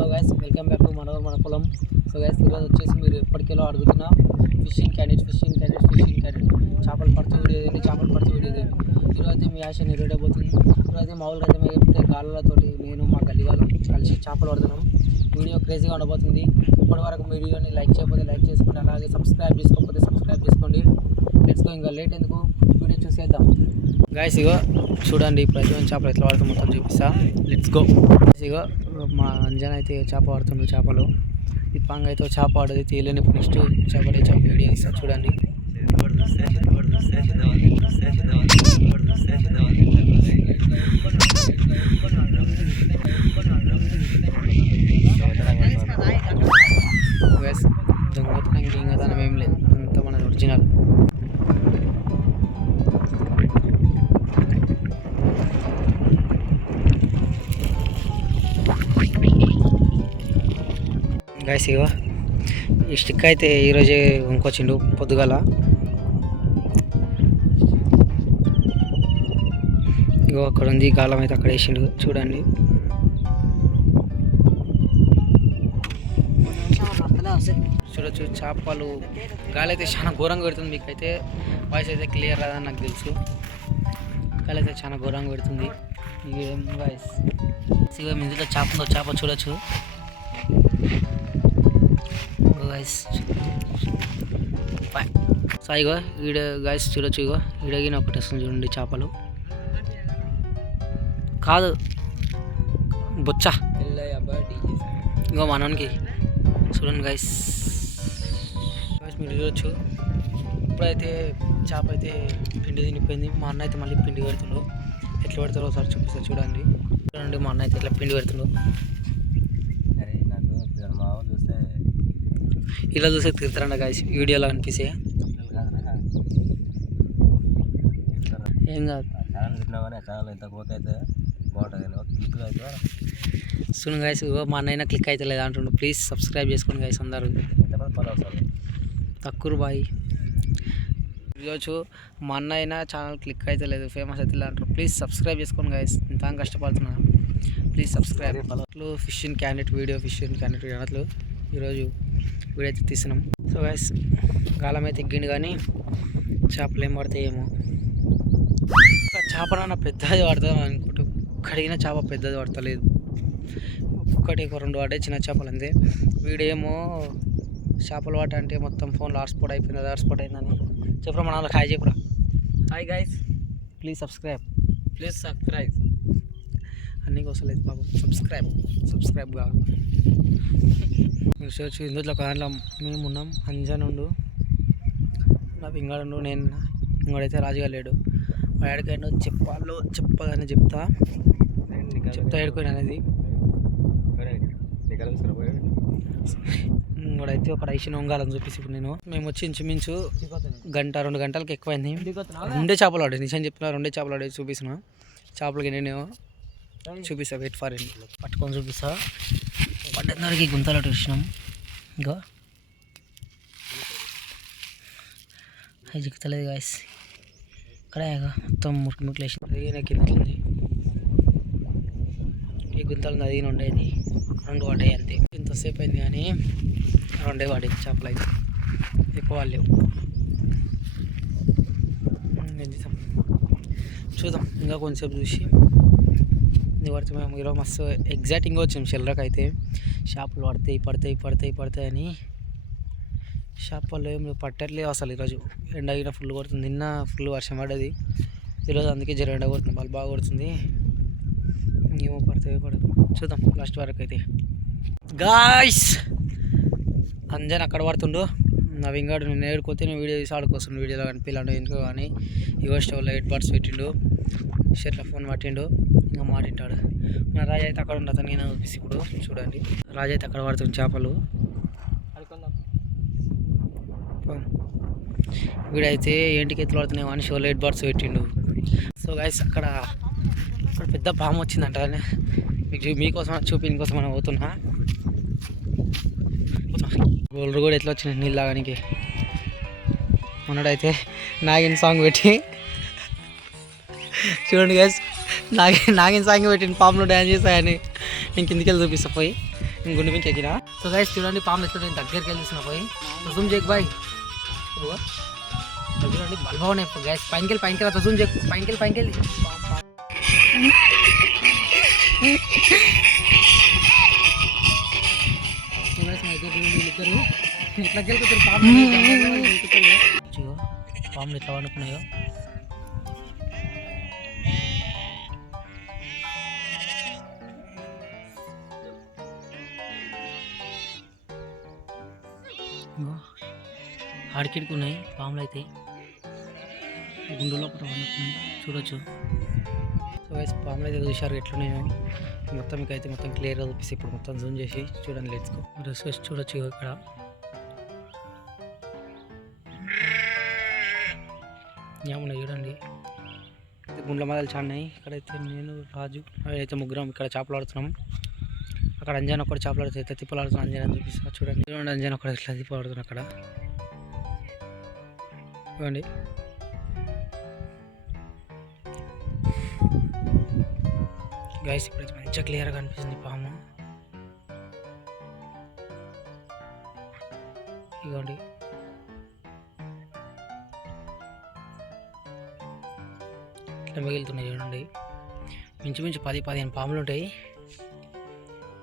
So guys welcome back to manor మన పొలం so guys ఈరోజు వచ్చేసి మీరు ఎప్పటికెలో అడుగుతున్న fishing candidate fishing candidate fishing candidate చేపలు పడుతూ వీడియో చేపలు పడుతూ వీడియో ఈరోజు అయితే మీ ఆశ నెరవేరబోతుంది. ఈరోజు మామూలుగా అయితే మేము చెప్తే గాళ్ళతోటి నేను మా గల్లి వాళ్ళు కలిసి చేపలు పడుతున్నాం. వీడియో క్రేజీగా ఉండబోతుంది. ఇప్పటి వరకు వీడియోని లైక్ చేయకపోతే లైక్ చేసుకోండి. అలాగే సబ్స్క్రైబ్ చేసుకోకపోతే సబ్స్క్రైబ్ చేసుకోండి. లెట్స్ గో ఇంకా లేట్ ఎందుకు? వీడియో చూసేద్దాం. గాయస్ ఇగో చూడండి ప్రతి అయితే చేపలు ఎట్లా పడుతుంది మొత్తం చూపిస్తా. లెట్స్ గో ఇగో మా అంజన్ అయితే చేప పడుతుంది చేపలు. ఇప్పంగా అయితే చేప ఆడది తేలిని నెక్స్ట్ చేపడే చేప వీడియో ఇస్తా చూడండి. గైస్ దొంగతనం గింగతనం ఏం లేదు. అంత మన ఒరిజినల్ గైస్ ఇగో ఈ స్టిక్ అయితే ఈరోజే ఇంకొచ్చిండు పొద్దుగాల. ఇగో అక్కడ ఉంది గాలం అయితే అక్కడ వేసిండు చూడండి. చూడొచ్చు చేపలు. గాలి అయితే చాలా ఘోరంగా పెడుతుంది మీకైతే. వాయిస్ అయితే క్లియర్ రాదని నాకు తెలుసు. గాలి అయితే చాలా ఘోరంగా పెడుతుంది. వాయిస్. ఇగో ఇందులో చేప ఉందో చేప చూడొచ్చు. గైస్ సో ఇగో ఈడ గైస్ చూడొచ్చు ఇగో. ఈడగిన ఒకటి వస్తుంది చూడండి చేపలు. కాదు. బొచ్చ. ఇంకో మనోనికి చూడండి గైస్ గైస్ మీరు చూడొచ్చు. ఇప్పుడైతే చేప అయితే పిండి తినిపోయింది. మా అన్న అయితే మళ్ళీ పిండి పెడుతుండు. ఎట్లా పెడతారో ఒకసారి చూపిస్తారు చూడండి. చూడండి మా అన్న అయితే ఎట్లా పిండి పెడుతుండు అరే నాకు ఇప్పుడు మా వాళ్ళు చూస్తే ఇలా చూస్తే తిరుగుతారంట గాయస్ వీడియోలో అనిపిస్తే. ఏం కాదు. సున్ ఇగో మా అన్నయ్య క్లిక్ అయితే లేదు అంటుండు. ప్లీజ్ సబ్స్క్రైబ్ చేసుకోండి గైస్ అందరూ. తక్కువ బాయ్ చూడొచ్చు మా అన్న అయినా ఛానల్ క్లిక్ అయితే లేదు ఫేమస్ అయితే లేదు అంటారు ప్లీజ్ సబ్స్క్రైబ్ చేసుకోండి గైస్ ఇంత కష్టపడుతున్నా. ప్లీజ్ సబ్స్క్రైబ్ అట్లు fish in candidate video fish in candidate అన్నట్లు ఈరోజు వీడియో అయితే తీస్తున్నాం సో గైస్ గాలం అయితే ఎగ్గిండు కానీ చేపలు ఏం పడతాయి ఏమో. చేపలన్నా పెద్దది పడతాం అనుకుంటూ కడిగిన చేప పెద్దది పడతలేదు. ఒక్కటి ఒక రెండు పడ్డాయి చిన్న చేపలు అంతే. వీడేమో చేపలు వాట అంటే మొత్తం ఫోన్లో హాట్స్పాట్ అయిపోయింది హాట్స్పాట్ అయిందని. చెప్పరా మన వాళ్ళకి హాయ్ చెప్పురా. Hi guys please subscribe please subscribe అన్నీ వస్తలేదు పాపం. సబ్స్క్రైబ్ సబ్స్క్రైబ్ కావాలి మీరు చూడొచ్చు ఇందులో ఒక దాంట్లో మేము ఉన్నాం. అంజనుండు నా పింగాడుండు నేను ఇంకోడైతే రాజుగా లేడు. వాడికైనా చెప్పాలో చెప్పదని చెప్తా. చెప్తా ఏడుకోండి అనేది. ఇంకోడైతే ఒక ఐసిన వంగాలని చూపిస్తే ఇప్పుడు నేను. మేము వచ్చి ఇంచుమించు గంట రెండు గంటలకు ఎక్కువైంది. రెండే చేపలు ఆడే నిజం చెప్తున్నా రెండే చేపలు ఆడే చూపిస్తున్నా. చేపలకి నేను చూపిస్తా వెయిట్ ఫర్ ఇన్ పట్టుకొని చూపిస్తా. పడ్డందరికి గుంతలు వచ్చినాం ఇంకా అది చిక్కుతలేదు గాయస్ ఇక్కడ మొత్తం మురికి ఈయన కింద ఉంది. ఈ గుంతలు నదిన ఉండేది రెండు పడ్డాయి అంతే. ఇంతసేపు అయింది కానీ రెండే పడేది చేపలు అయితే. ఎక్కువ లేవు చూద్దాం. ఇంకా కొంచెంసేపు చూసి ఇది పడితే మేము ఈరోజు మస్తు ఎగ్జైటింగ్గా వచ్చాము చిల్లరకు అయితే. షాపులు పడతాయి పడతాయి పడతాయి పడతాయి అని. చేపలు ఏం పట్టట్లేదు అసలు ఈరోజు. ఎండ అయినా ఫుల్ కొడుతుంది. నిన్న ఫుల్ వర్షం పడ్డది. ఈరోజు అందుకే జర ఎండ కొడుతుంది బాగా బాగా కొడుతుంది. ఏమో పడతాయి పడదు చూద్దాం లాస్ట్ వరకు అయితే. గాయస్ అంజన్ అక్కడ పడుతుండు. నా వింగాడు నేను ఏడుకోతే నేను వీడియో తీసి ఆడుకొస్తాను వీడియోలో కనిపించండు ఎందుకు కానీ ఇగో స్టవ్లో ఎయిట్ బర్డ్స్ పెట్టిండు. షర్ట్లో ఫోన్ పట్టిండు ఇంకా మాటింటాడు. మన రాజు అయితే అక్కడ ఉండదు నేను చూపిస్తే ఇప్పుడు చూడండి. రాజు అయితే అక్కడ పడుతుంది చేపలు. వీడైతే ఏంటికి ఎత్తులు పడుతున్నాయి అని షో ఎయిట్ బర్డ్స్ పెట్టిండు. సో గైస్ అక్కడ అక్కడ పెద్ద పాము వచ్చిందంట. మీకు మీకోసం చూపి కోసం మనం పోతున్నా. గోల్డ్ కూడా ఎట్లా వచ్చినాయి నీళ్ళు తాగడానికి. మొన్నడైతే నాగిన్ సాంగ్ పెట్టి చూడండి గైస్ నాగి నాగిన్ సాంగ్ పెట్టిన పాములు డ్యాన్స్ చేస్తాయని నేను కిందికి వెళ్ళి చూపిస్తా పోయి. నేను గుండె మీద ఎక్కినా సో గైస్ చూడండి పాము ఎట్లా నేను దగ్గరికి వెళ్ళి చూసిన పోయి. జూమ్ చేయకు బాయ్ చూడండి బల్బా ఉన్నాయి గ్యాస్ పైకి వెళ్ళి పైకి వెళ్ళి జూమ్ చేయకు. పైకి వెళ్ళి పైకి వెళ్ళి ఇద్దరు. ఇట్లా గెలుపుతారు పాములు పాములు ఎట్లా వండుకున్నాయో ఆడికిడికి ఉన్నాయి పాములు అయితే గుండు లోపల చూడొచ్చు. సో వైస్ పాములు అయితే చూశారు ఎట్లున్నాయో మొత్తం మీకు అయితే మొత్తం క్లియర్గా చూపిస్తే ఇప్పుడు మొత్తం జూమ్ చేసి చూడండి లెట్స్కో డ్రెస్ చూడొచ్చు ఇక్కడ. ఏమున్నాయి చూడండి. ఇది గుండ్ల మొదలు చాన్నాయి. ఇక్కడైతే నేను రాజు అయితే ముగ్గురం ఇక్కడ చేపలు ఆడుతున్నాం. అక్కడ అంజాన్ ఒకటి చేపలు ఆడుతుంది అయితే తిప్పలు ఆడుతున్నా అంజాన్ అని చూపిస్తా. చూడండి. చూడండి అంజాన్ ఒకటి ఇట్లా తిప్పలు ఆడుతున్నా అక్కడ. ఇవ్వండి గైస్ ఇప్పుడు మంచిగా క్లియర్గా కనిపిస్తుంది పాము. ఇదిగోండి. ఇట్లా మిగులుతున్నాయి చూడండి. మించుమించు పది పదిహేను పాములు ఉంటాయి.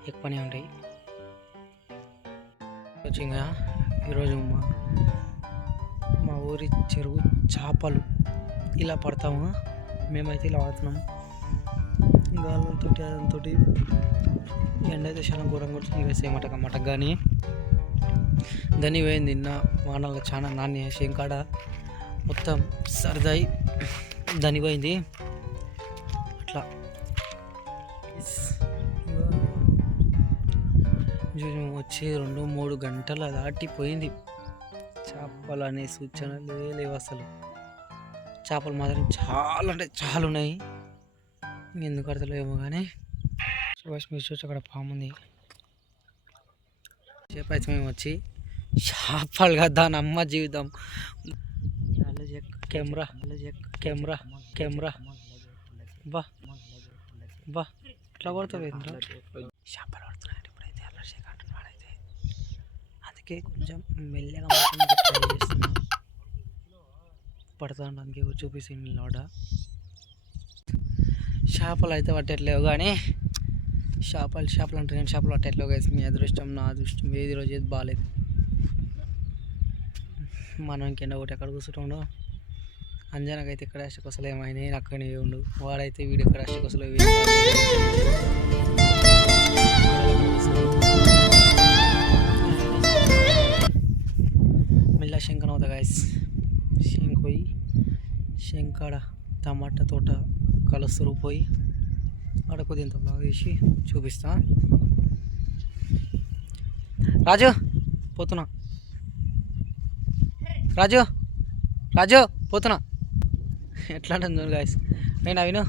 ఎక్కువనే ఉంటాయి. వచ్చింగా ఈరోజు మా ఊరి చెరువు చేపలు ఇలా పడతాము. మేమైతే ఇలా పడుతున్నాము గాలంతో అదంతో ఎండ అయితే చాలా ఘోరంగా కొడుతుంది. వేసే మటక మటక కానీ దని పోయింది నిన్న వానలో చాలా నాణ్య శంకాడ మొత్తం సరదాయి దని పోయింది. అట్లా. వచ్చి రెండు మూడు గంటల దాటిపోయింది చేపలు అనే సూచనలు లేవు అసలు. చేపలు మాత్రం చాలా అంటే చాలా ఉన్నాయి. ఎందుకు అడతలేమో కానీ. సుభాష్ మీరు చూసి అక్కడ పాము ఉంది. అయితే మేము వచ్చి చేపలు కదా దాని అమ్మ జీవితం. Camera camera camera. బా బా. ఇట్లా కొడతావు ఏంద్రా చేపలు పడుతున్నాయి ఇప్పుడైతే అలర్జీ కాటన్ వాడైతే అందుకే కొంచెం మెల్లగా మాత్రమే చేస్తున్నా. పడతాను అందుకే చూపిస్తుంది లోడ? చేపలు అయితే పట్టట్లేవు కానీ చేపలు చేపలు అంటే నేను చేపలు పట్టట్లేవు కానీ మీ అదృష్టం నా అదృష్టం ఏది రోజు ఏది బాగాలేదు మనం ఇంకెండ ఒకటి ఎక్కడ కూర్చుంటాడో. అంజనకైతే ఇక్కడ అష్టకొసలు ఏమైనాయి? నేను అక్కడనే ఉండు. వాడైతే వీడు ఇక్కడ అష్టకొసలు మెల్ల శంకన అవుతా గాయస్ శంక్ పోయి శంకాడ టమాటా తోట కలుస్తురు పోయి ఆడ కొద్దిగా బాగా వేసి చూపిస్తా. రాజు పోతున్నా. రాజు రాజు పోతున్నా. ఎట్లా అంటుంది గాయస్ నేను నవీన్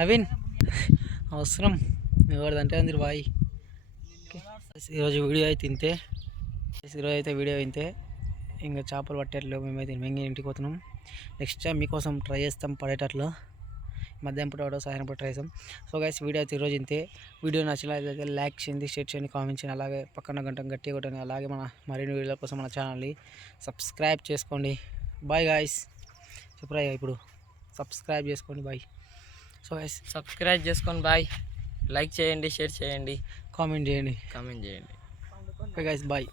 నవీన్ అవసరం. ఎవరిదంటే అందరు బాయ్. ఈరోజు వీడియో అయితే ఇంతే. ఈరోజు అయితే వీడియో ఇంతే ఇంకా చేపలు పట్టేట్లు మేమైతే మేము ఇంటికి పోతున్నాం. నెక్స్ట్ టైం మీకోసం ట్రై చేస్తాం పడేటట్లు. మధ్యాహ్నం పూట ఒకటో సాయంత్రం పూట ట్రై చేస్తాం. సో గైస్ వీడియో అయితే ఈరోజు ఇంతే. వీడియో నచ్చినట్లయితే లైక్ చేయండి షేర్ చేయండి కామెంట్ చేయండి అలాగే పక్కన గంట గట్టిగా కొట్టండి. అలాగే మన మరిన్ని వీడియోల కోసం మన ఛానల్ని సబ్స్క్రైబ్ చేసుకోండి. బాయ్ గాయస్ చెప్పురా ఇప్పుడు. సబ్స్క్రైబ్ చేసుకోండి బాయ్ సో గైస్ సబ్స్క్రైబ్ చేసుకొని బాయ్ లైక్ చేయండి షేర్ చేయండి. కామెంట్ చేయండి. కామెంట్ చేయండి. Guys bye